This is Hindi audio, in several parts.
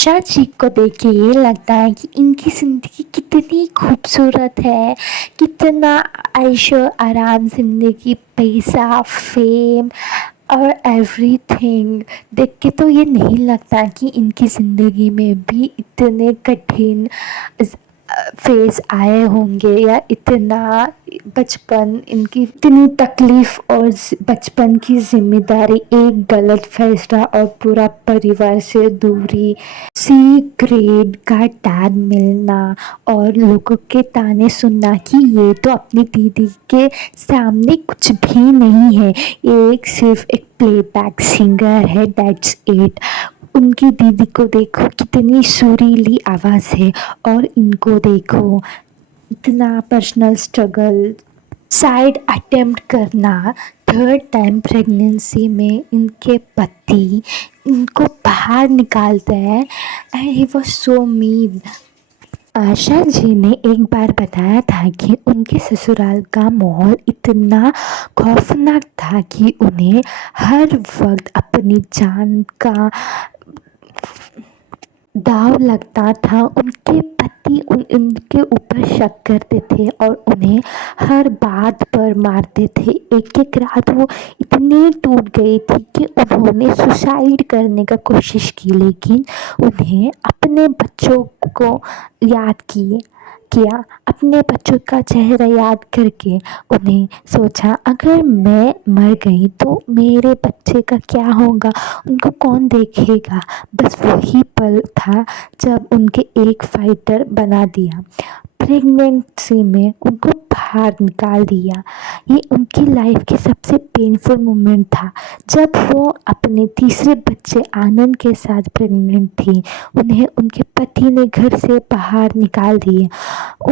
आशा जी को देख के ये लगता है कि इनकी ज़िंदगी कितनी खूबसूरत है, कितना ऐशो आराम ज़िंदगी, पैसा, फेम और एवरीथिंग देख के तो ये नहीं लगता कि इनकी ज़िंदगी में भी इतने कठिन फेज़ आए होंगे या इतना बचपन इनकी इतनी तकलीफ़ और बचपन की ज़िम्मेदारी, एक गलत फ़ैसला और पूरा परिवार से दूरी, सी ग्रेड का टैग मिलना और लोगों के ताने सुनना कि ये तो अपनी दीदी के सामने कुछ भी नहीं है, ये सिर्फ एक प्लेबैक सिंगर है, दैट्स इट। उनकी दीदी को देखो कितनी सुरीली आवाज़ है और इनको देखो इतना पर्सनल स्ट्रगल, साइड अटेम्प्ट करना, थर्ड टाइम प्रेगनेंसी में इनके पति इनको बाहर निकालते हैं and he was so mean. Asha ji ने एक बार बताया था कि उनके ससुराल का माहौल इतना खौफनाक था कि उन्हें हर वक्त अपनी जान का दाव लगता था। उनके पति उनके ऊपर शक करते थे और उन्हें हर बात पर मारते थे। एक-एक रात वो इतने टूट गई थी कि उन्होंने सुसाइड करने का कोशिश की, लेकिन उन्हें अपने बच्चों को याद किया। अपने बच्चों का चेहरा याद करके उन्हें सोचा, अगर मैं मर गई तो मेरे बच्चे का क्या होगा, उनको कौन देखेगा। बस वही पल था जब उनके एक फाइटर बना दिया, प्रेगनेंसी में उनको बाहर निकाल दिया। ये उनकी लाइफ की सबसे पेनफुल मोमेंट था जब वो अपने तीसरे बच्चे आनंद के साथ प्रेग्नेंट थी। उन्हें उनके पति ने घर से बाहर निकाल दिया।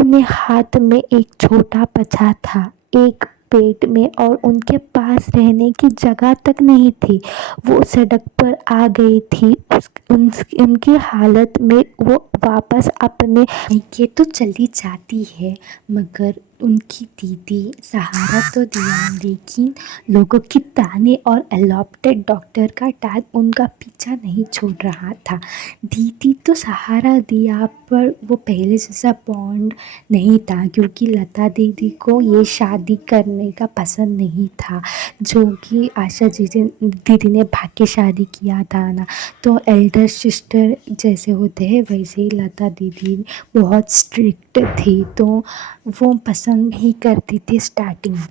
उन्हें हाथ में एक छोटा बच्चा था, एक पेट में, और उनके पास रहने की जगह तक नहीं थी। वो सड़क पर आ गई थी। उनकी हालत में वो वापस अपने मायके तो चली जाती है, मगर उनकी दीदी सहारा तो दिया, लेकिन लोगों की ताने और एडॉप्टेड डॉक्टर का टैग उनका पीछा नहीं छोड़ रहा था। दीदी तो सहारा दिया, पर वो पहले जैसा बॉन्ड नहीं था, क्योंकि लता दीदी को ये शादी करने का पसंद नहीं था, जो कि आशा दीदी ने भाग के शादी किया था ना। तो एल्डर सिस्टर जैसे होते हैं वैसे ही लता दीदी बहुत स्ट्रिक्ट थी, तो वो पसंद ही करती थी स्टार्टिंग में।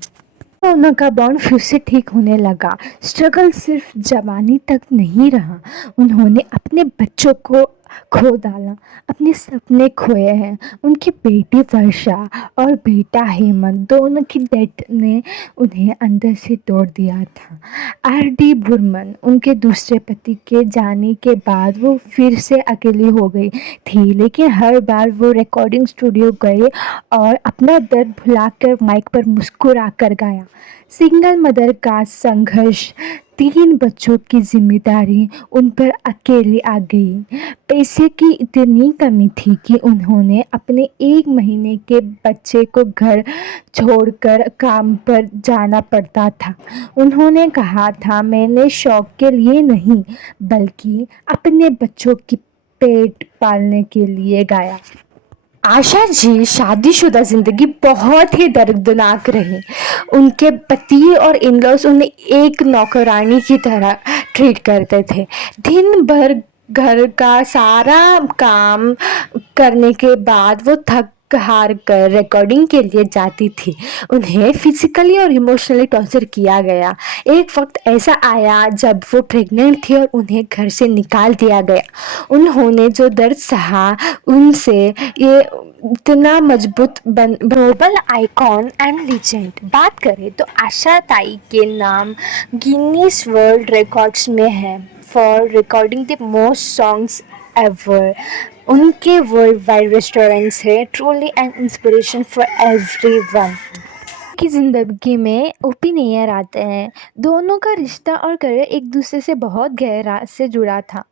तो उनका बॉन्ड फिर से ठीक होने लगा। स्ट्रगल सिर्फ जवानी तक नहीं रहा, उन्होंने अपने बच्चों को खो डाला, अपने सपने खोए हैं। उनकी बेटी वर्षा और बेटा हेमंत दोनों की डेथ ने उन्हें अंदर से तोड़ दिया था। आर.डी. बर्मन, उनके दूसरे पति के जाने के बाद वो फिर से अकेली हो गई थी, लेकिन हर बार वो रिकॉर्डिंग स्टूडियो गए और अपना दर्द भुलाकर माइक पर मुस्कुरा कर गाया। सिंगल मदर का संघर्ष, 3 बच्चों की जिम्मेदारी उन पर अकेली आ गई। पैसे की इतनी कमी थी कि उन्होंने अपने 1 महीने के बच्चे को घर छोड़कर काम पर जाना पड़ता था। उन्होंने कहा था, मैंने शौक के लिए नहीं, बल्कि अपने बच्चों की पेट पालने के लिए गाया। आशा जी शादीशुदा ज़िंदगी बहुत ही दर्दनाक रही। उनके पति और इन-लॉज़ उन्हें एक नौकरानी की तरह ट्रीट करते थे। दिन भर घर का सारा काम करने के बाद वो थक हार कर रिकॉर्डिंग के लिए जाती थी। उन्हें फिजिकली और इमोशनली टॉर्चर किया गया। एक वक्त ऐसा आया जब वो प्रेग्नेंट थी और उन्हें घर से निकाल दिया गया। उन्होंने जो दर्द सहा, उनसे ये इतना मजबूत ग्लोबल आइकॉन एंड लीजेंड बात करें तो आशा ताई के नाम गिनीज वर्ल्ड रिकॉर्ड्स में है for recording the most songs ever. उनके वर्ल्ड वाइड रेस्टोरेंट्स है, truly an inspiration for everyone. की ज़िंदगी में ओपी नैयर आते हैं। दोनों का रिश्ता और करियर एक दूसरे से बहुत गहरा से जुड़ा था,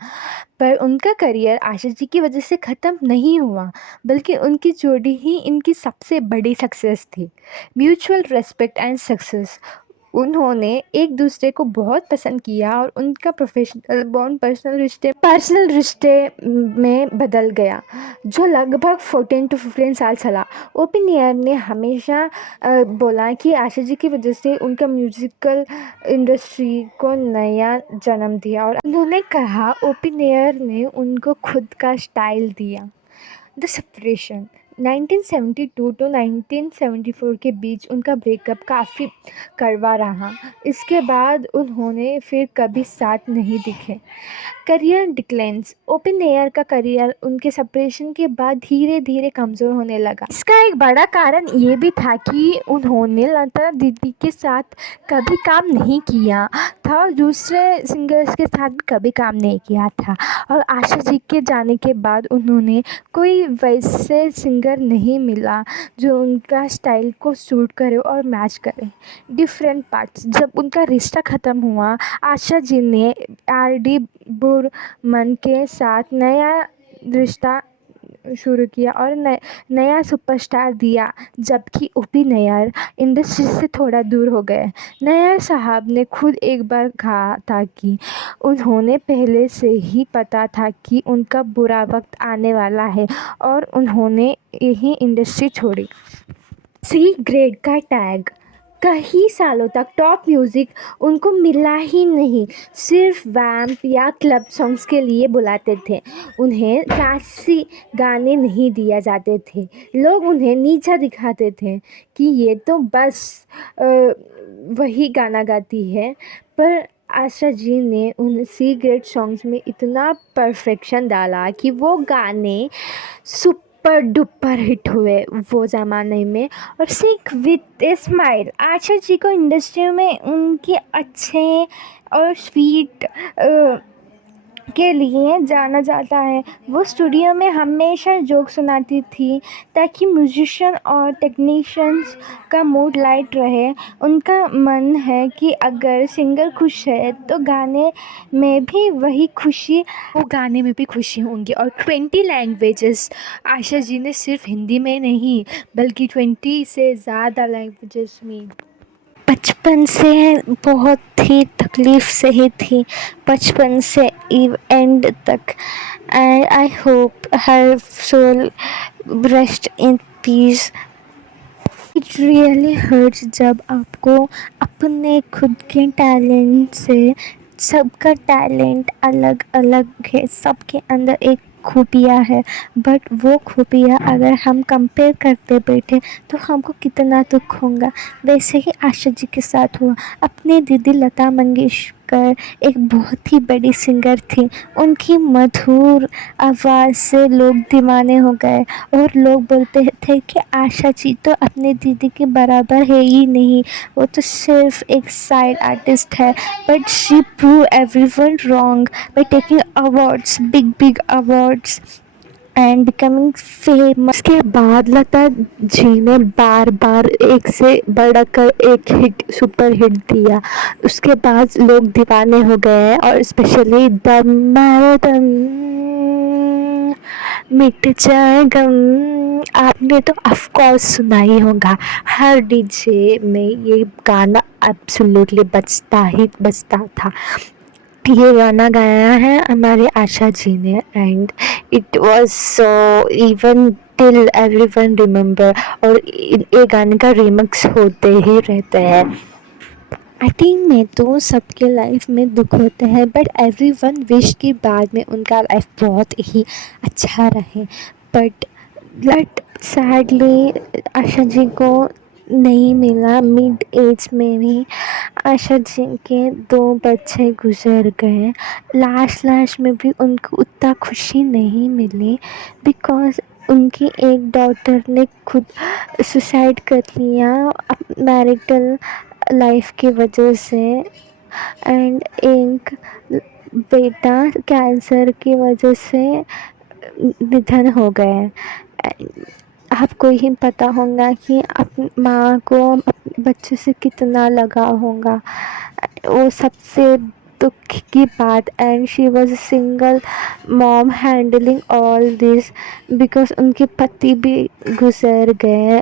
पर उनका करियर आशा जी की वजह से ख़त्म नहीं हुआ, बल्कि उनकी जोड़ी ही इनकी सबसे बड़ी सक्सेस थी। म्यूचुअल रेस्पेक्ट एंड सक्सेस, उन्होंने एक दूसरे को बहुत पसंद किया और उनका प्रोफेशनल बॉन्ड पर्सनल रिश्ते में बदल गया, जो लगभग 14 to 15 साल चला। ओपी नैयर ने हमेशा बोला कि आशा जी की वजह से उनका म्यूज़िकल इंडस्ट्री को नया जन्म दिया, और उन्होंने कहा ओपी नैयर ने उनको खुद का स्टाइल दिया। द सेपरेशन 1972 to 1974 के बीच उनका ब्रेकअप काफ़ी कड़वा रहा। इसके बाद उन्होंने फिर कभी साथ नहीं दिखे। करियर डिक्लेंस ओपी नैयर का करियर उनके सेपरेशन के बाद धीरे धीरे कमज़ोर होने लगा। इसका एक बड़ा कारण ये भी था कि उन्होंने लता दीदी के साथ कभी काम नहीं किया था और दूसरे सिंगर्स के साथ भी कभी काम नहीं किया था, और आशा जी के जाने के बाद उन्होंने कोई वैसे सिंगर नहीं मिला जो उनका स्टाइल को सूट करे और मैच करे। डिफरेंट पार्ट्स जब उनका रिश्ता ख़त्म हुआ, आशा जी ने आर.डी. बर्मन के साथ नया रिश्ता शुरू किया और नया सुपरस्टार दिया, जबकि ओपी नैयर इंडस्ट्री से थोड़ा दूर हो गए। नैयर साहब ने खुद एक बार कहा था कि उन्होंने पहले से ही पता था कि उनका बुरा वक्त आने वाला है और उन्होंने यही इंडस्ट्री छोड़ी। सी ग्रेड का टैग कई सालों तक टॉप म्यूज़िक उनको मिला ही नहीं, सिर्फ वैम्प या क्लब सॉन्ग्स के लिए बुलाते थे। उन्हें क्लासी गाने नहीं दिया जाते थे, लोग उन्हें नीचा दिखाते थे कि ये तो बस वही गाना गाती है। पर आशा जी ने उन सी ग्रेड सॉन्ग्स में इतना परफेक्शन डाला कि वो गाने सुपर डुपर हिट हुए वो ज़माने में। और sing with a smile Asha ji को इंडस्ट्री में उनके अच्छे और स्वीट के लिए जाना जाता है। वो स्टूडियो में हमेशा जोक सुनाती थी ताकि म्यूजिशियन और टेक्नीशियंस का मूड लाइट रहे। उनका मन है कि अगर सिंगर खुश है तो गाने में भी खुशी होंगी। और 20 लैंग्वेजेस आशा जी ने सिर्फ हिंदी में नहीं बल्कि 20 से ज़्यादा लैंग्वेजेस में बचपन से बहुत ही तकलीफ़ सही थी, बचपन से एंड तक। And I hope her soul rest in peace. It really hurts जब आपको अपने खुद के टैलेंट से, सबका टैलेंट अलग अलग है, सबके अंदर एक खूबियाँ है, बट वो खूबियाँ अगर हम कंपेयर करते बैठे तो हमको कितना दुख होगा। वैसे ही आशा जी के साथ हुआ। अपनी दीदी लता मंगेशकर एक बहुत ही बड़ी सिंगर थी, उनकी मधुर आवाज़ से लोग दीवाने हो गए और लोग बोलते थे कि आशा जी तो अपने दीदी के बराबर है ही नहीं, वो तो सिर्फ एक साइड आर्टिस्ट है। But she prove everyone wrong by taking awards, big awards and becoming famous. के बाद लता जी ने बार बार एक से बढ़कर एक हिट, सुपर हिट दिया। उसके बाद लोग दीवाने हो गए हैं, और स्पेशली दम मारो दम मिट जाए गम, आपने तो ऑफ कोर्स सुना ही होगा। हर डीजे में ये गाना एब्सोल्युटली बजता था। ये गाना गाया है हमारे आशा जी ने, and it was so even till everyone remember. और ये गाने का रिमिक्स होते ही रहते हैं। एक्टिंग में तो सबके लाइफ में दुख होते हैं, बट एवरीवन विश कि बाद में उनका लाइफ बहुत ही अच्छा रहे। बट सैडली आशा जी को नहीं मिला। मिड एज में भी आशा जी के 2 बच्चे गुजर गए। लास्ट में भी उनको उतना खुशी नहीं मिली, बिकॉज़ उनकी एक डॉटर ने खुद सुसाइड कर लिया मैरिटल लाइफ की वजह से, एंड एक बेटा कैंसर की वजह से निधन हो गए। आपको ही पता होगा कि अपनी माँ को अपने बच्चे से कितना लगाव होगा, वो सबसे दुख की बात। And she was a single mom handling all this because उनके पति भी गुजर गए।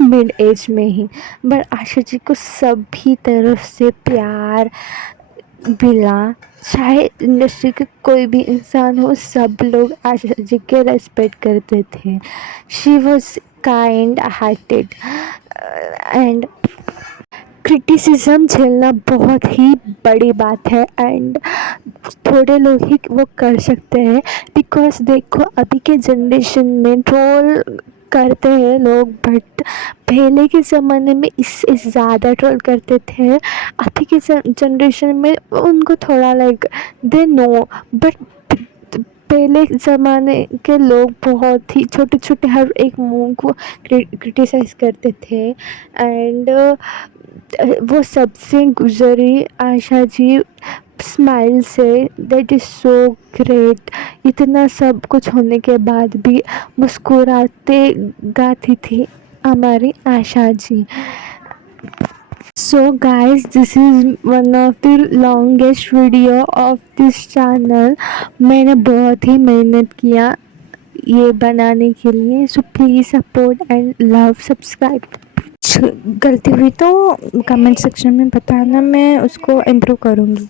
मिड एज में ही। बट आशा जी को सभी तरफ से प्यार मिला, चाहे इंडस्ट्री के कोई भी इंसान हो, सब लोग आशा जी के रेस्पेक्ट करते थे। She was kind hearted and criticism झेलना बहुत ही बड़ी बात है एंड थोड़े लोग ही वो कर सकते हैं। बिकॉज देखो अभी के जनरेशन में ट्रोल करते हैं लोग, बट पहले के ज़माने में इससे ज़्यादा ट्रोल करते थे। अभी के जनरेशन में उनको थोड़ा लाइक दे नो, बट पहले ज़माने के लोग बहुत ही छोटे छोटे हर एक मूव को क्रिटिसाइज़ करते थे एंड वो सबसे गुजरी आशा जी स्माइल से। That is so great. इतना सब कुछ होने के बाद भी मुस्कुराते गाती थी हमारी Asha ji. So guys, this is one of the longest video of this channel. मैंने बहुत ही मेहनत किया ये बनाने के लिए। So please support and love, subscribe. गलती हुई तो कमेंट सेक्शन में बताना, मैं उसको इम्प्रूव करूँगी।